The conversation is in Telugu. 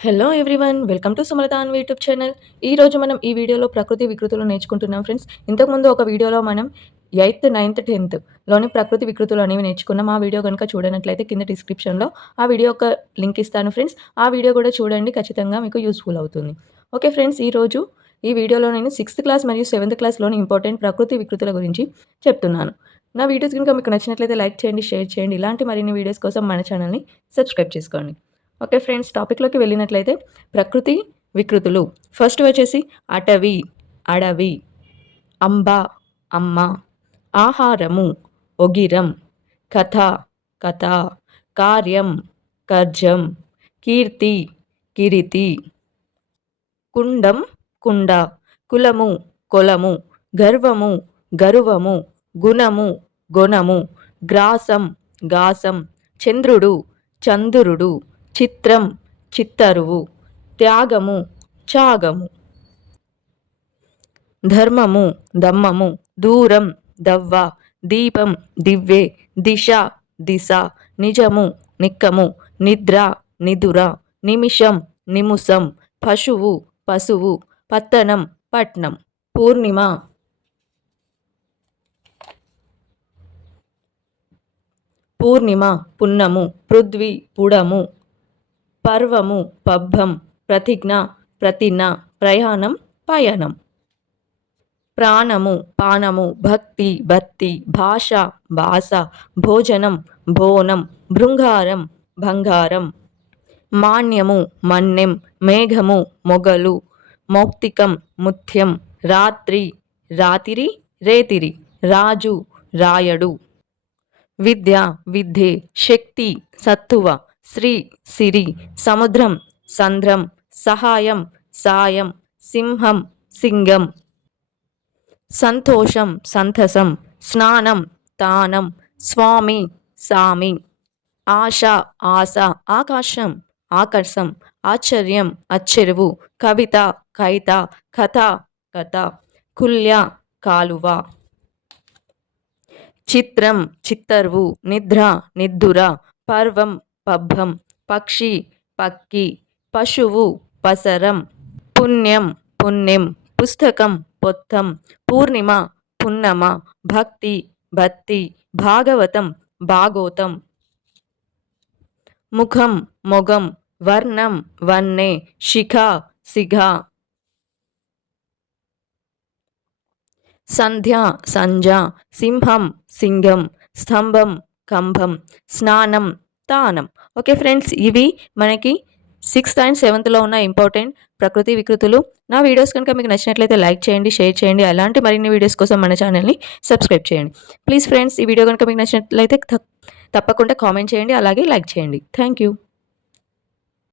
Hello everyone, welcome to Sumalatha Anvi YouTube channel. ఈరోజు మనం ఈ వీడియోలో ప్రకృతి వికృతులు నేర్చుకుంటున్నాం ఫ్రెండ్స్. ఇంతకుముందు ఒక వీడియోలో మనం 8th, 9th, 10th లోని ప్రకృతి వికృతులు అనేవి నేర్చుకున్నాం. ఆ వీడియో కనుక చూడనట్లయితే కింద డిస్క్రిప్షన్లో ఆ వీడియో యొక్క లింక్ ఇస్తాను ఫ్రెండ్స్. ఆ వీడియో కూడా చూడండి, ఖచ్చితంగా మీకు యూస్ఫుల్ అవుతుంది. ఓకే ఫ్రెండ్స్, ఈరోజు ఈ వీడియోలో నేను 6th క్లాస్ మరియు 7th క్లాస్లోని ఇంపార్టెంట్ ప్రకృతి వికృతుల గురించి చెప్తున్నాను. నా వీడియోస్ కనుక మీకు నచ్చినట్లయితే లైక్ చేయండి, షేర్ చేయండి. ఇలాంటి మరిన్ని వీడియోస్ కోసం మన ఛానల్ని సబ్స్క్రైబ్ చేసుకోండి. ఓకే ఫ్రెండ్స్, టాపిక్లోకి వెళ్ళినట్లయితే ప్రకృతి వికృతులు. ఫస్ట్ వచ్చేసి అటవి, అడవి, అంబ, అమ్మ, ఆహారము, ఒగిరం, కథ, కథ, కార్యం, కర్జం, కీర్తి, కిరితి, కుండం, కుండ, కులము, కొలము, గర్వము, గరువము, గుణము, గొణము, గ్రాసం, గాసం, చంద్రుడు, చందురుడు, చిత్రం, చిత్తరువు, త్యాగము, త్యాగము, ధర్మము, దమ్మము, దూరం, దవ్వ, దీపం, దివ్వె, దిశ, దిశ, నిజము, నిక్కము, నిద్ర, నిదుర, నిమిషం, నిముసం, పశువు, పశువు, పత్తనం, పట్నం, పూర్ణిమ, పూర్ణిమ, పున్నము, పృథ్వీ, పుడము, పర్వము, పబ్బం, ప్రతిజ్ఞ, ప్రతిన, ప్రయాణం, పయనం, ప్రాణము, పానము, భక్తి, బత్తి, భాష, భాష, భోజనం, బోనం, భృంగారం, బంగారం, మాన్యము, మన్యం, మేఘము, మొగలు, మౌక్తికం, ముత్యం, రాత్రి, రాతిరి, రేతిరి, రాజు, రాయడు, విద్య, విద్యే, శక్తి, సత్తువ, శ్రీ, సిరి, సముద్రం, సంద్రం, సహాయం, సాయం, సింహం, సింగం, సంతోషం, సంతసం, స్నానం, తానం, స్వామి, సామి, ఆశ, ఆశ, ఆకాశం, ఆకర్షం, ఆశ్చర్యం, అచ్చెరువు, కవిత, కైత, కథ, కథ, కుల్య, కాలువ, చిత్రం, చిత్తరువు, నిద్ర, నిద్దుర, పర్వం, పబ్బం, పక్షి, పక్కి, పశువు, పసరం, పుణ్యం, పుణ్యం, పుస్తకం, పొత్తం, పూర్ణిమ, పున్నమ, భక్తి, భక్తి, భాగవతం, భాగోతం, ముఖం, మొగం, వర్ణం, వన్నె, శిఖ, సిఘ, సంధ్య, సంజ, సింహం, సింగం, స్తంభం, కంభం, స్నానం, తానం. ఓకే ఫ్రెండ్స్, ఇవి మనకి 6th and 7th ఉన్న ఇంపార్టెంట్ ప్రకృతి వికృతులు. నా వీడియోస్ కనుక మీకు నచ్చినట్లయితే లైక్ చేయండి, షేర్ చేయండి. అలాంటి మరిన్ని వీడియోస్ కోసం మన ఛానల్ని సబ్స్క్రైబ్ చేయండి. ప్లీజ్ ఫ్రెండ్స్, ఈ వీడియో కనుక మీకు నచ్చినట్లయితే తప్పకుండా కామెంట్ చేయండి, అలాగే లైక్ చేయండి. Thank you.